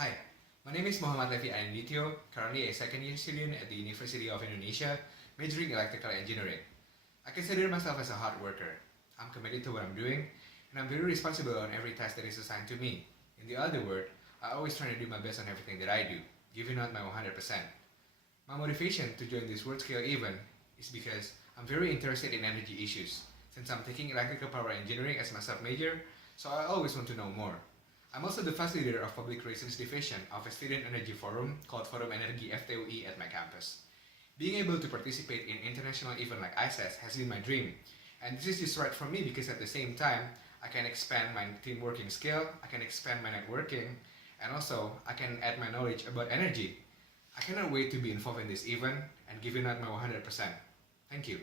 Hi, my name is Muhammad Levi Aninditio, currently a second-year student at the University of Indonesia, majoring in electrical engineering. I consider myself as a hard worker. I'm committed to what I'm doing, and I'm very responsible on every task that is assigned to me. In the other word, I always try to do my best on everything that I do, giving out my 100%. My motivation to join this world-scale event is because I'm very interested in energy issues, since I'm taking electrical power engineering as my sub-major, so I always want to know more. I'm also the facilitator of Public Relations Division of a student energy forum called Forum Energi FTUI at my campus. Being able to participate in international event like ICES has been my dream, and this is just right for me because at the same time, I can expand my team working skill, I can expand my networking, and also I can add my knowledge about energy. I cannot wait to be involved in this event and giving out my 100%. Thank you.